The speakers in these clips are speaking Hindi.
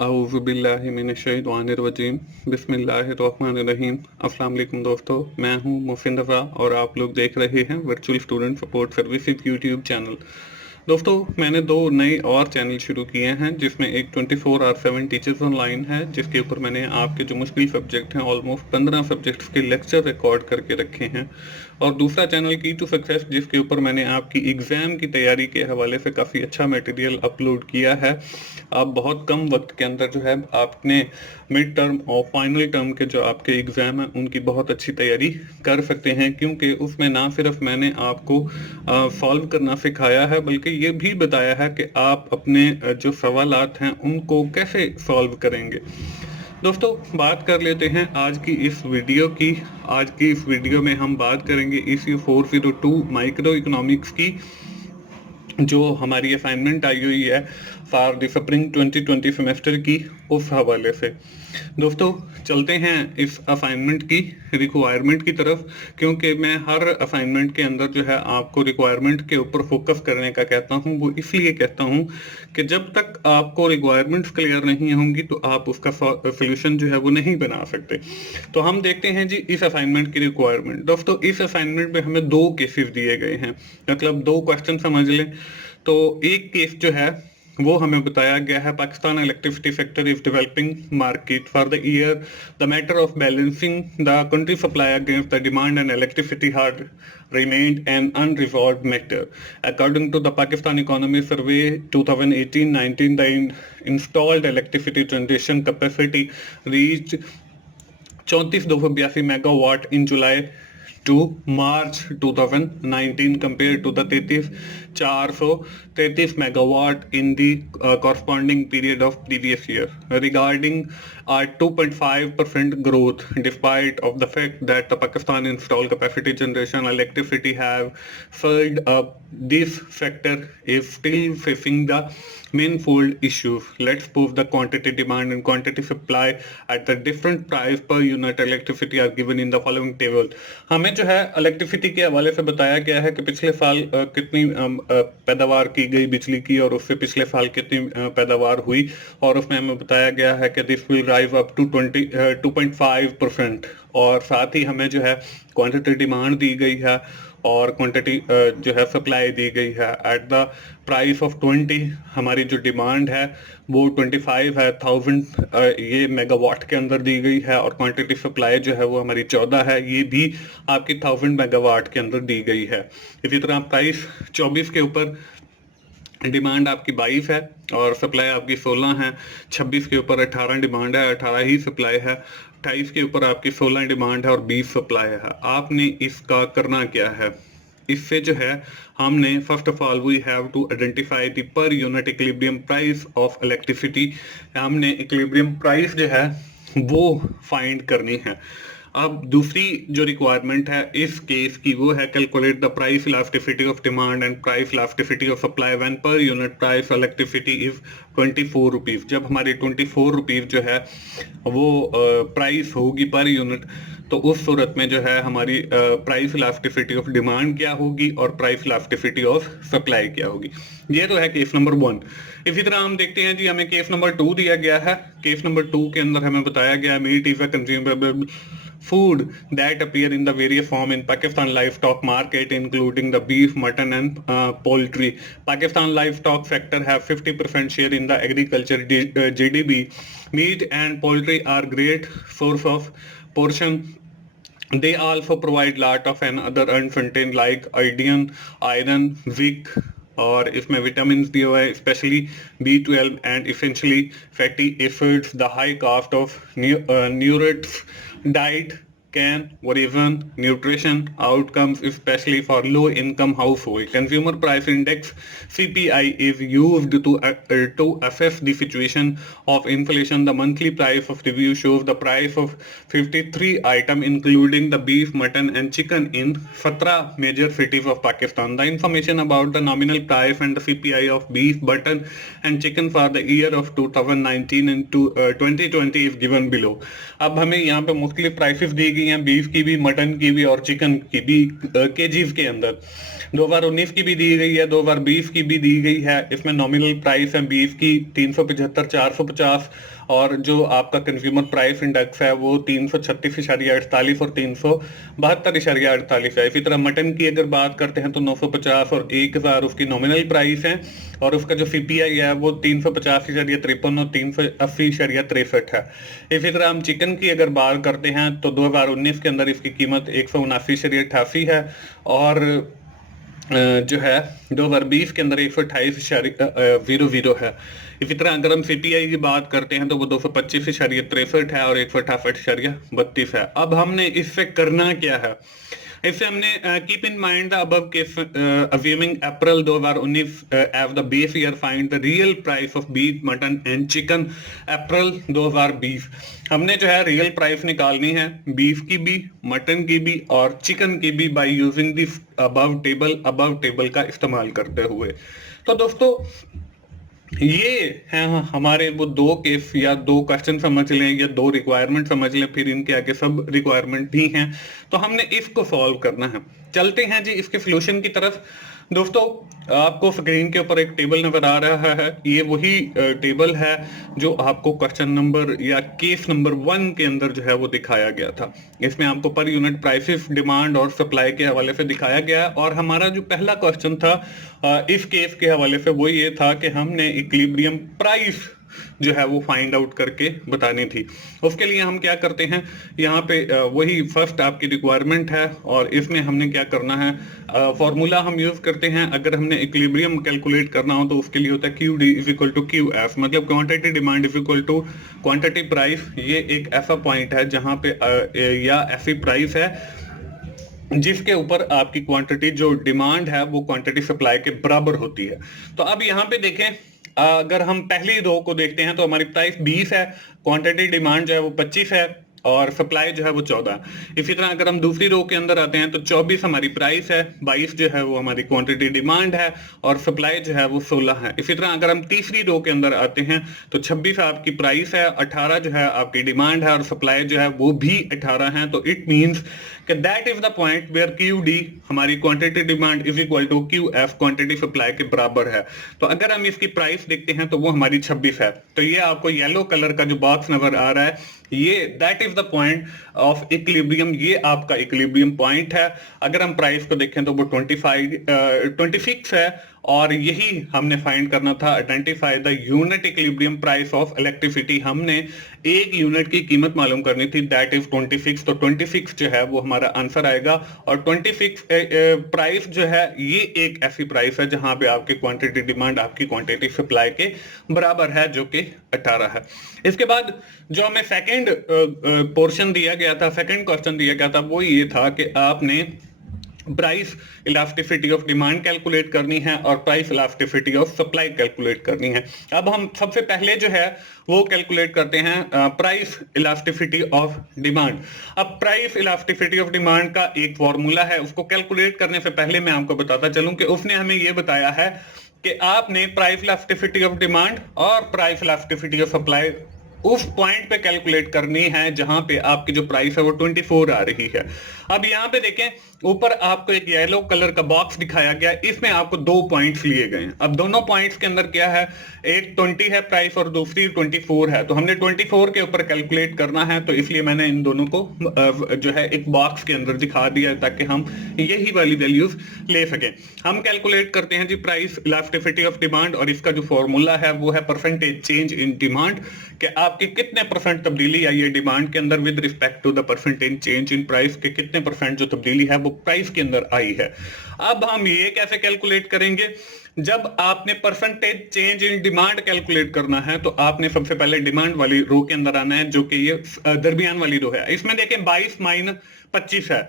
औज़ुबिल्लाहिमिनश्शैतानिर्रजीम बिस्मिल्लाहिर्रहमानिर्रहीम। अस्सलाम वालेकुम दोस्तों, मैं हूं मोहसिन रफ़ा और आप लोग देख रहे हैं virtual student support services YouTube channel. दोस्तों, मैंने 2 नए और चैनल शुरू किए हैं जिसमें एक 24/7 टीचर्स ऑनलाइन है, जिसके ऊपर मैंने आपके जो मुश्किल सब्जेक्ट हैं ऑलमोस्ट 15 सब्जेक्ट्स के लेक्चर रिकॉर्ड करके रखे हैं, और दूसरा चैनल की टू सक्सेस जिसके ऊपर मैंने आपकी एग्ज़ाम की तैयारी के हवाले से काफ़ी अच्छा मटेरियल अपलोड किया है। आप बहुत कम वक्त के अंदर जो है आपने मिड टर्म और फाइनल टर्म के जो आपके एग्ज़ाम हैं उनकी बहुत अच्छी तैयारी कर सकते हैं, क्योंकि उसमें ना सिर्फ मैंने आपको सॉल्व करना सिखाया है बल्कि ये भी बताया है कि आप अपने जो सवालात हैं उनको कैसे सॉल्व करेंगे। दोस्तों, बात कर लेते हैं आज की इस वीडियो की। आज की इस वीडियो में हम बात करेंगे ECO402 माइक्रो इकोनॉमिक्स की, जो हमारी असाइनमेंट आई हुई है फॉर द स्प्रिंग 2020 सेमेस्टर की, उस हवाले से। दोस्तों, चलते हैं इस असाइनमेंट की रिक्वायरमेंट की तरफ, क्योंकि मैं हर असाइनमेंट के अंदर जो है आपको रिक्वायरमेंट के ऊपर फोकस करने का कहता हूं। वो इसलिए कहता हूं कि जब तक आपको रिक्वायरमेंट्स क्लियर नहीं होंगी तो आप उसका सोल्यूशन जो है वो नहीं बना सकते। तो हम देखते हैं जी इस असाइनमेंट की रिक्वायरमेंट। दोस्तों, इस असाइनमेंट में हमें 2 केसेस दिए गए हैं, मतलब 2 क्वेश्चन समझ लें। तो एक केस जो है वो हमें बताया गया है, Pakistan electricity sector is developing market for the year, the matter of balancing the country supply against the demand and electricity hard remained an unresolved matter. According to the Pakistan Economy Survey 2018-19, the installed electricity generation capacity reached 34,282 megawatt in July to March 2019 compared to the 33,433 megawatt in the corresponding period of previous year, regarding a 2.5% growth despite of the fact that the Pakistan installed capacity generation electricity have filled up. This sector is still facing the manifold issues. Let's prove the quantity demand and quantity supply at the different price per unit electricity are given in the following table. हमें जो है इलेक्ट्रिसिटी के हवाले से बताया गया है कि पिछले साल कितनी पैदावार की गई बिजली की, और उससे पिछले साल कितनी पैदावार हुई, और उसमें हमें बताया गया है कि this will rise up to 2.5%। और साथ ही हमें जो है क्वांटिटी डिमांड दी गई है और क्वांटिटी जो है सप्लाई दी गई है एट द प्राइस ऑफ 20। हमारी जो डिमांड है वो 25 है, 1000 ये मेगावाट के अंदर दी गई है, और क्वांटिटी सप्लाई जो है वो हमारी 14 है, ये भी आपकी 1000 मेगावाट के अंदर दी गई है। इसी तरह प्राइस 24 के ऊपर डिमांड आपकी 22 है और सप्लाई आपकी 16 है। 26 के ऊपर 18 डिमांड है, 18 ही सप्लाई है। 28 के ऊपर आपकी 16 डिमांड है और 20 सप्लाई है। आपने इसका करना क्या है? इससे जो है हमने first of all we have to identify the per unit equilibrium price of electricity. हमने इक्विलिब्रियम प्राइस जो है वो फाइंड करनी है। अब दूसरी जो रिक्वायरमेंट है इस केस की वो है calculate the price elasticity of demand and price elasticity of supply when per unit price elasticity is 24 rupees. जब हमारी 24 रुपीज़ जो है वो प्राइस होगी पर यूनिट, तो उस सूरत में जो है हमारी प्राइस इलास्टिसिटी ऑफ डिमांड क्या होगी और प्राइस इलास्टिसिटी ऑफ सप्लाई क्या होगी। ये तो है केस नंबर 1। इसी तरह हम देखते हैं जी, हमें केस नंबर 2 दिया गया है। केस नंबर 2 के अंदर हमें बताया गया meat is a consumable food that appear in the various form in Pakistan livestock market, including the beef, mutton and poultry. Pakistan livestock sector have 50% share in the agriculture GDP. Meat and poultry are great source of portion. They also provide lot of and other uncontained like iron, zinc, और इसमें विटामिन दिए हुए हैं, specially B12 and essentially fatty acids. The high cost of nutrients diet can worsen nutrition outcomes, especially for low-income households. Consumer Price Index (CPI) is used to assess the situation of inflation. The monthly price of review shows the price of 53 items, including the beef, mutton, and chicken, in 17 major cities of Pakistan. The information about the nominal price and the CPI of beef, mutton, and chicken for the year of 2019 and 2020 is given below. अब हमें यहाँ पे मुख्तलिफ प्राइसेस दी गई हैं, बीफ की भी, मटन की भी और चिकन की भी केजीज के अंदर। 2019 की भी दी गई है, 2020 की भी दी गई है। इसमें नॉमिनल प्राइस है बीफ की 375, 450, और जो आपका कंज्यूमर प्राइस इंडेक्स है वो 336.48 और 372.48 है। इसी तरह मटन की अगर बात करते हैं तो 950 और 1000 उसकी नॉमिनल प्राइस है, और उसका जो सीपीआई है वो 385.53 और 380.63 है। इसी तरह हम चिकन की अगर बात करते हैं तो 2019 के अंदर इसकी कीमत 179.88 है, और जो है 2020 के अंदर 128.00 है। इसी तरह अगर हम सीपीआई की बात करते हैं तो वो 225.63 है और 168.32 है। अब हमने इससे करना क्या है, इससे हमने keep in mind the above case assuming April 2019 as the base year, find the real price of beef, mutton and chicken April 2020। हमने जो है रियल प्राइस निकालनी है बीफ की भी, मटन की भी और चिकन की भी by using this above table का इस्तेमाल करते हुए। तो दोस्तों ये हैं हमारे वो दो केस या दो क्वेश्चन समझ लें या दो रिक्वायरमेंट समझ लें, फिर इनके आगे सब रिक्वायरमेंट भी हैं, तो हमने इसको सॉल्व करना है। चलते हैं जी इसके सॉल्यूशन की तरफ। दोस्तों आपको स्क्रीन के ऊपर एक टेबल नजर आ रहा है, ये वही टेबल है जो आपको क्वेश्चन नंबर या केस नंबर 1 के अंदर जो है वो दिखाया गया था। इसमें आपको पर यूनिट प्राइसेस, डिमांड और सप्लाई के हवाले से दिखाया गया है, और हमारा जो पहला क्वेश्चन था इस केस के हवाले से वो ये था कि हमने इक्विलिब्रियम प्राइस जो है वो फाइंड आउट करके बतानी थी। उसके लिए हम क्या करते हैं, यहाँ पे वही फर्स्ट आपकी रिक्वायरमेंट है, और इसमें हमने क्या करना है, फॉर्मूला हम यूज करते हैं। अगर हमने इक्विलिब्रियम कैलकुलेट करना हो तो उसके लिए होता है Q D is equal to Q F, मतलब quantity demand is equal to quantity price. ये एक ऐसा पॉइंट है जहाँ पे या ऐसी प्राइस है जिसके ऊपर आपकी क्वांटिटी जो डिमांड है वो क्वांटिटी सप्लाई के बराबर होती है। तो अब यहाँ पे देखें, अगर हम पहली रो को देखते हैं तो हमारी प्राइस 20 है, क्वांटिटी डिमांड जो है वो 25 है और सप्लाई जो है वो 14। इसी तरह अगर हम दूसरी रो के अंदर आते हैं तो 24 हमारी प्राइस है, 22 जो है वो हमारी क्वांटिटी डिमांड है और सप्लाई जो है वो 16 है। इसी तरह अगर हम तीसरी रो के अंदर आते हैं तो 26 आपकी प्राइस है, 18 जो है आपकी डिमांड है और सप्लाई जो है वो भी 18 है। तो इट मींस कि that is the point where Q D हमारी quantity demand is equal to Q F quantity supply के बराबर है। तो अगर हम इसकी प्राइस देखते हैं तो वो हमारी 26 है। तो ये आपको येलो कलर का जो बॉक्स नजर आ रहा है, ये that is the point of equilibrium, ये आपका इक्विलिब्रियम पॉइंट है। अगर हम प्राइस को देखें तो वो 26 है, और यही हमने फाइंड करना था, identify the unit equilibrium price of electricity. हमने एक यूनिट की कीमत मालूम करनी थी, दैट इज 26। तो 26 जो है वो हमारा आंसर आएगा, और 26 प्राइस जो है ये एक ऐसी प्राइस है जहां पे आपकी क्वांटिटी डिमांड आपकी क्वांटिटी सप्लाई के बराबर है, जो कि 18 है। इसके बाद जो हमें सेकंड पोर्शन दिया गया था, सेकंड क्वेश्चन दिया गया था, वो ये था कि आपने price elasticity of demand calculate करनी है और price elasticity of supply calculate करनी है। अब हम सबसे पहले जो है वो कैलकुलेट करते हैं प्राइस इलास्टिसिटी ऑफ डिमांड। अब प्राइस इलास्टिसिटी ऑफ डिमांड का एक फॉर्मूला है, उसको कैलकुलेट करने से पहले मैं आपको बताता चलूं कि उसने हमें ये बताया है कि आपने प्राइस इलास्टिसिटी ऑफ डिमांड और प्राइस इलास्टिसिटी ऑफ सप्लाई उस पॉइंट पे कैलकुलेट करनी है जहां पे आपकी जो प्राइस है वो 24 आ रही है। अब यहाँ पे देखें, ऊपर आपको एक येलो कलर का बॉक्स दिखाया गया, इसमें आपको दो पॉइंट्स लिए गए हैं। अब दोनों पॉइंट्स के अंदर क्या है, एक 20 है प्राइस और दूसरी 24 है। तो हमने 24 के ऊपर कैलकुलेट करना है, तो इसलिए मैंने इन दोनों को जो है एक बॉक्स के अंदर दिखा दिया ताकि हम यही वाली वैल्यूज ले सकें। हम कैलकुलेट करते हैं जी प्राइस इलास्टिसिटी ऑफ डिमांड, और इसका जो फॉर्मूला है वो है परसेंटेज चेंज इन डिमांड, कि आपकी कितने परसेंट तब्दीली आई है डिमांड के अंदर with respect to the percentage change in price, के कितने परसेंट जो तब्दीली है वो प्राइस के अंदर आई है। अब हम ये कैसे कैलकुलेट करेंगे, जब आपने percentage change in demand calculate करना है तो आपने सबसे पहले डिमांड वाली रो के अंदर आना है, जो कि ये दरमियान वाली रो है। इसमें देखें 22 माइनस 25 है।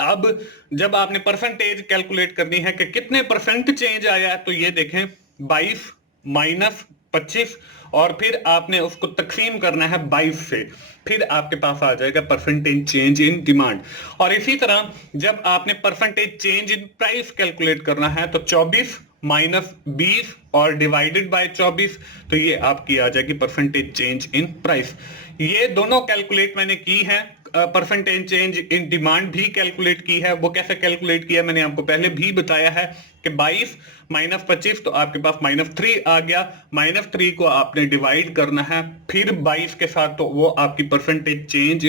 अब जब आपने परसेंटेज कैलकुलेट करनी है कि कितने परसेंट चेंज आया है, तो ये देखें 22 माइनस 25, और फिर आपने उसको तकसीम करना है 22 से, फिर आपके पास आ जाएगा परसेंटेज चेंज इन डिमांड। और इसी तरह जब आपने percentage change in price calculate करना है तो 24 माइनस 20 और डिवाइडेड बाय 24, तो ये आपकी आ जाएगी परसेंटेज चेंज इन प्राइस। ये दोनों कैलकुलेट मैंने की है परसेंटेज चेंज इन डिमांड भी कैलकुलेट की है। वो कैसे कैलकुलेट किया मैंने आपको पहले भी बताया है कि 22 माइनस 25 तो आपके पास -3 आ गया। -3 को आपने डिवाइड करना है फिर 22 के साथ, तो वो आपकी परसेंटेज चेंज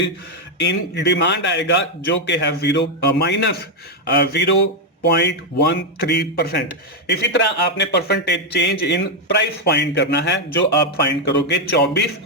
इन डिमांड आएगा जो कि है -0.13%। इसी तरह आपने percentage change in price find करना है, जो आप फाइंड करोगे 24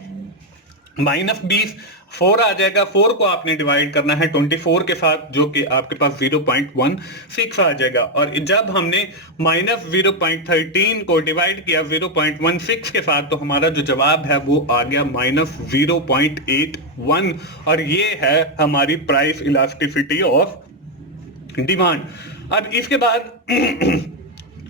-20 4 आ जाएगा। 4 को आपने डिवाइड करना है 24 के साथ, जो कि आपके पास 0.16 आ जाएगा। और जब हमने -0.13 को डिवाइड किया 0.16 के साथ, तो हमारा जो जवाब है वो आ गया -0.81। और ये है हमारी प्राइस इलास्टिसिटी ऑफ डिमांड। अब इसके बाद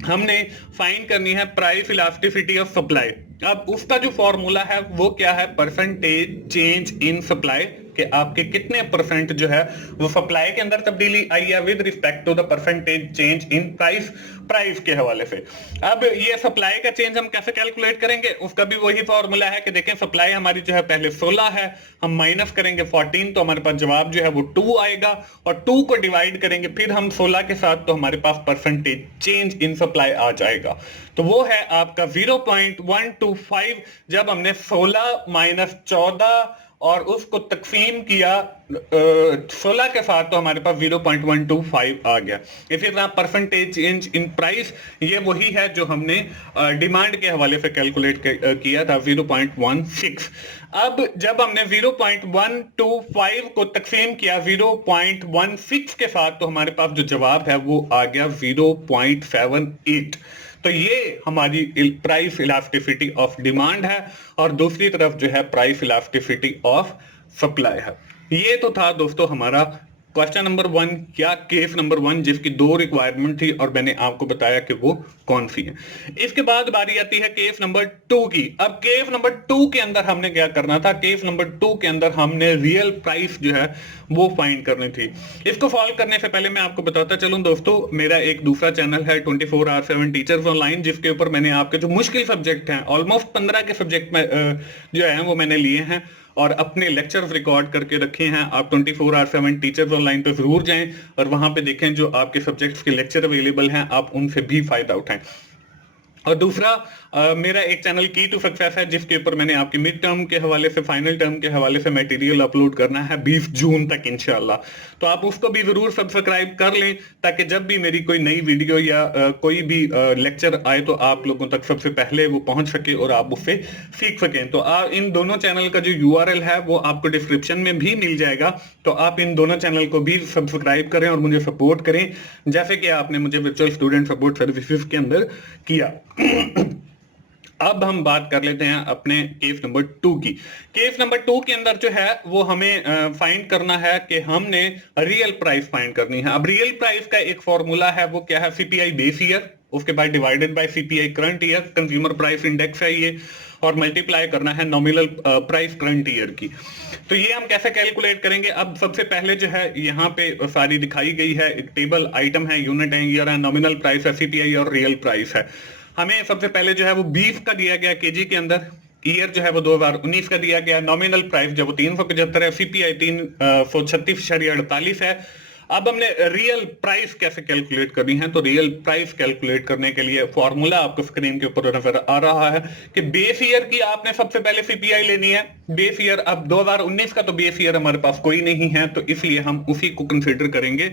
हमने फाइंड करनी है प्राइस इलास्टिसिटी ऑफ सप्लाई। अब उसका जो फॉर्मूला है वो क्या है, परसेंटेज चेंज इन सप्लाई, कि आपके कितने परसेंट जो है वो सप्लाई के अंदर तब्दीली आई है with respect to the percentage change in price के हवाले से। अब ये सप्लाई का चेंज हम कैसे कैलकुलेट करेंगे, उसका भी वही फॉर्मूला है कि देखें सप्लाई हमारी जो है पहले 16 है, हम माइनस करेंगे 14 तो हमारे पास जवाब जो है वो 2 आएगा, और 2 को डिवाइड करेंगे फिर हम 16 के साथ, तो हमारे पास परसेंटेज चेंज इन सप्लाई आ जाएगा। तो वो है आपका 0.125। जब हमने 16 माइनस 14 और उसको तकसीम किया 16 के साथ, तो हमारे पास 0.125 आ गया। इसी तरह परसेंटेज चेंज इन प्राइस, ये वही है जो हमने डिमांड के हवाले से कैलकुलेट किया था 0.16। अब जब हमने 0.125 को तकसीम किया 0.16 के साथ, तो हमारे पास जो जवाब है वो आ गया 0.78। तो ये हमारी प्राइस इलास्टिसिटी ऑफ डिमांड है, और दूसरी तरफ जो है प्राइस इलास्टिसिटी ऑफ सप्लाई है। ये तो था दोस्तों हमारा क्वेश्चन नंबर 1 या केस नंबर 1, जिसकी 2 रिक्वायरमेंट थी और मैंने आपको बताया कि वो कौन सी है। इसके बाद बारी आती है केस नंबर 2 की। अब केस नंबर 2 के अंदर हमने क्या करना था, केस नंबर 2 के अंदर हमने रियल प्राइस जो है वो फाइंड करनी थी। इसको सॉल्व करने से पहले मैं आपको बताता चलूं दोस्तों, मेरा एक दूसरा चैनल है 24/7 टीचर्स ऑनलाइन, जिसके ऊपर मैंने आपके जो मुश्किल सब्जेक्ट हैं, ऑलमोस्ट 15 के सब्जेक्ट में जो है वो मैंने लिए हैं और अपने लेक्चर्स रिकॉर्ड करके रखे हैं। आप 24/7 टीचर्स ऑनलाइन पे जरूर जाएं और वहां पे देखें जो आपके सब्जेक्ट्स के लेक्चर अवेलेबल हैं, आप उनसे भी फायदा उठाएं। और दूसरा मेरा एक चैनल की टू सक्सेस है, जिसके ऊपर मैंने आपके मिड टर्म के हवाले से, फाइनल टर्म के हवाले से मटेरियल अपलोड करना है 20 जून तक इंशाल्लाह। तो आप उसको भी जरूर सब्सक्राइब कर लें, ताकि जब भी मेरी कोई नई वीडियो या कोई भी लेक्चर आए तो आप लोगों तक सबसे पहले वो पहुंच सके और आप उससे सीख सकें। तो इन दोनों चैनल का जो URL है वो आपको डिस्क्रिप्शन में भी मिल जाएगा, तो आप इन दोनों चैनल को भी सब्सक्राइब करें और मुझे सपोर्ट करें, जैसे कि आपने मुझे वर्चुअल स्टूडेंट सपोर्ट सर्विसेज के अंदर किया। अब हम बात कर लेते हैं अपने केस नंबर 2 की। केस नंबर 2 के अंदर जो है वो हमें फाइंड करना है कि हमने रियल प्राइस फाइंड करनी है। अब रियल प्राइस का एक फॉर्मूला है, वो क्या है, CPI बेस ईयर, उसके बाद divided by CPI current year, consumer price index है ये, और मल्टीप्लाई करना है नॉमिनल प्राइस करंट ईयर की। तो ये हम कैसे कैलकुलेट करेंगे, अब सबसे पहले जो है यहाँ पे सारी दिखाई गई है, एक टेबल आइटम है, यूनिट है, ईयर है, नॉमिनल प्राइस है, CPI और रियल प्राइस है। हमें सबसे पहले जो है वो 20 का दिया गया केजी के अंदर, ईयर जो है वो 2019 का दिया गया, नॉमिनल प्राइस जो वो 375 है, CPI 336.48 है। अब हमने रियल प्राइस कैसे कैलकुलेट करनी है, तो रियल प्राइस कैलकुलेट करने के लिए फॉर्मूला आपको स्क्रीन के ऊपर नजर आ रहा है कि बेस ईयर की आपने सबसे पहले CPI लेनी है। बेस ईयर, अब 2019 का तो बेस ईयर हमारे पास कोई नहीं है, तो इसलिए हम उसी को कंसिडर करेंगे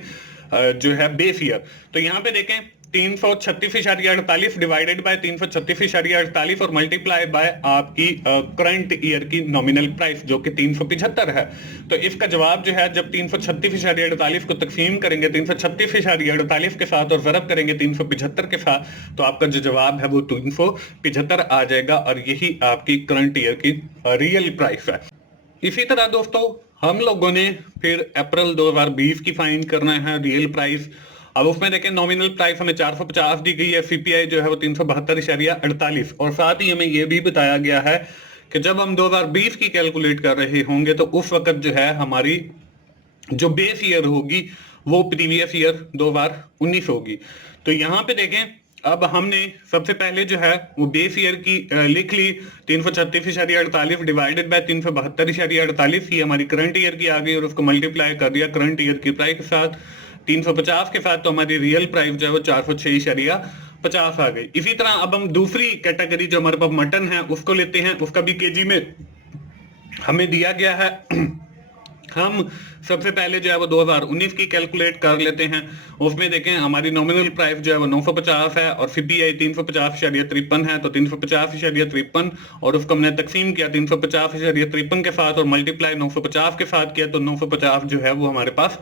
जो है बेस ईयर। तो यहाँ पे देखें 336.48 डिवाइडेड बाय 336.48 और मल्टीप्लाई बाय आपकी करंट ईयर की नॉमिनल प्राइस जो कि 375 है। तो इसका जवाब जो है, जब 336.48 को तकसीम करेंगे 336.48 के साथ और ज़रब करेंगे 375 के साथ, तो आपका जो जवाब है वो 375 आ जाएगा, और यही आपकी करंट ईयर की रियल प्राइस है। इसी तरह दोस्तों हम लोगों ने फिर अप्रैल 2020 की फाइंड करना है रियल प्राइस। अब उसमें देखें नॉमिनल प्राइस हमें 450 दी गई है, CPI जो है वो 372.48, और साथ ही हमें यह भी बताया गया है कि जब हम 2020 की कैलकुलेट कर रहे होंगे तो उस वक्त जो है हमारी जो बेस ईयर होगी वो प्रीवियस ईयर 2019 होगी। तो यहाँ पे देखें अब हमने सबसे पहले जो है वो बेस ईयर की लिख ली, 336.48 डिवाइडेड बाय 372.48, ये हमारी करंट ईयर की आ गई और उसको मल्टीप्लाई कर दिया करंट ईयर की प्राइस के साथ, 350 के साथ, तो हमारी रियल प्राइस जो है वो 406.50 आ गई। इसी तरह अब हम दूसरी कैटेगरी जो हमारे पास मटन है उसको लेते हैं, उसका भी केजी में हमें दिया गया है। हम सबसे पहले जो है वो 2019 की कैलकुलेट कर लेते हैं। उसमें देखें हमारी नॉमिनल प्राइस जो है वो 950 है और सीपीआई 350.53 है, तो 350.53 और उसको हमने तकसीम किया 350.53 के साथ और मल्टीप्लाई 950 के साथ किया, तो 950 जो है वो हमारे पास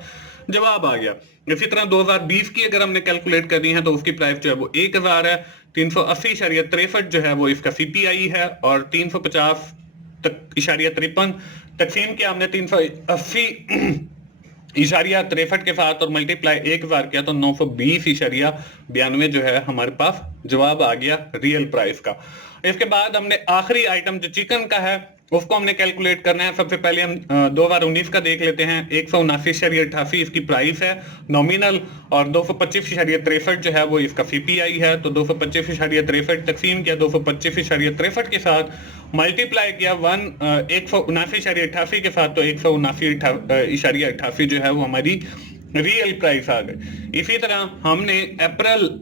जवाब आ गया। इसी तरह 2020 की अगर हमने कैलकुलेट करनी है तो उसकी प्राइस जो है वो 1000 है, 380.63 जो है वो इसका सीपीआई है और 350.53 तकसीम किया हमने 380.63 के साथ और मल्टीप्लाई 1000 किया, तो 920.92 जो है हमारे पास जवाब आ गया रियल प्राइस का। इसके बाद हमने आखिरी आइटम जो चिकन का है उसको हमने कैलकुलेट करना है। सबसे पहले हम 2019 का देख लेते हैं। 179.88 इसकी प्राइस है नॉमिनल और 225.63 जो है वो इसका सीपीआई है, तो 225.63 तकसीम किया 225.63 के साथ, मल्टीप्लाई किया 179.88 के साथ, तो 179.88 जो है वो हमारी रियल प्राइस आ गई। इसी तरह हमने अप्रैल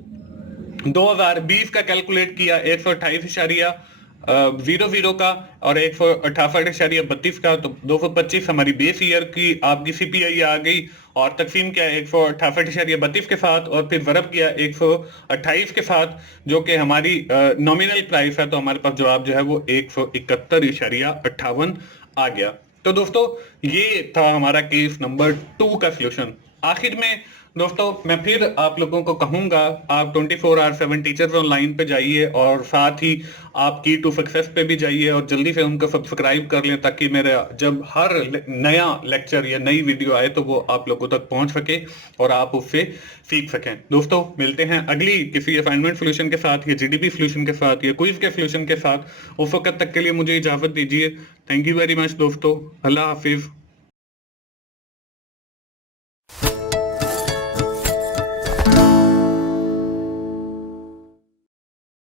2020 का कैलकुलेट किया 128.00 का और 168.32 का, तो 225 हमारी बेस ईयर की आपकी सीपीआई आ गई और तकसीम किया 168.32 के साथ और फिर वर्ब किया 128 के साथ जो कि हमारी नॉमिनल प्राइस है, तो हमारे पास जवाब जो है वो 171.58 आ गया। तो दोस्तों ये था हमारा केस नंबर 2 का सॉल्यूशन। आखिर में दोस्तों मैं फिर आप लोगों को कहूंगा आप 24/7 टीचर्स ऑनलाइन पे जाइए और साथ ही आप की टू सक्सेस पे भी जाइए और जल्दी से उनको सब्सक्राइब कर लें ताकि मेरा जब हर नया लेक्चर या नई वीडियो आए तो वो आप लोगों तक पहुंच सके और आप उससे सीख सकें। दोस्तों मिलते हैं अगली किसी असाइनमेंट सोल्यूशन के साथ या जीडीपी सोल्यूशन के साथ या क्विज के सोल्यूशन के साथ। उस वक्त तक के लिए मुझे इजाजत दीजिए। थैंक यू वेरी मच दोस्तों, अल्लाह हाफिज।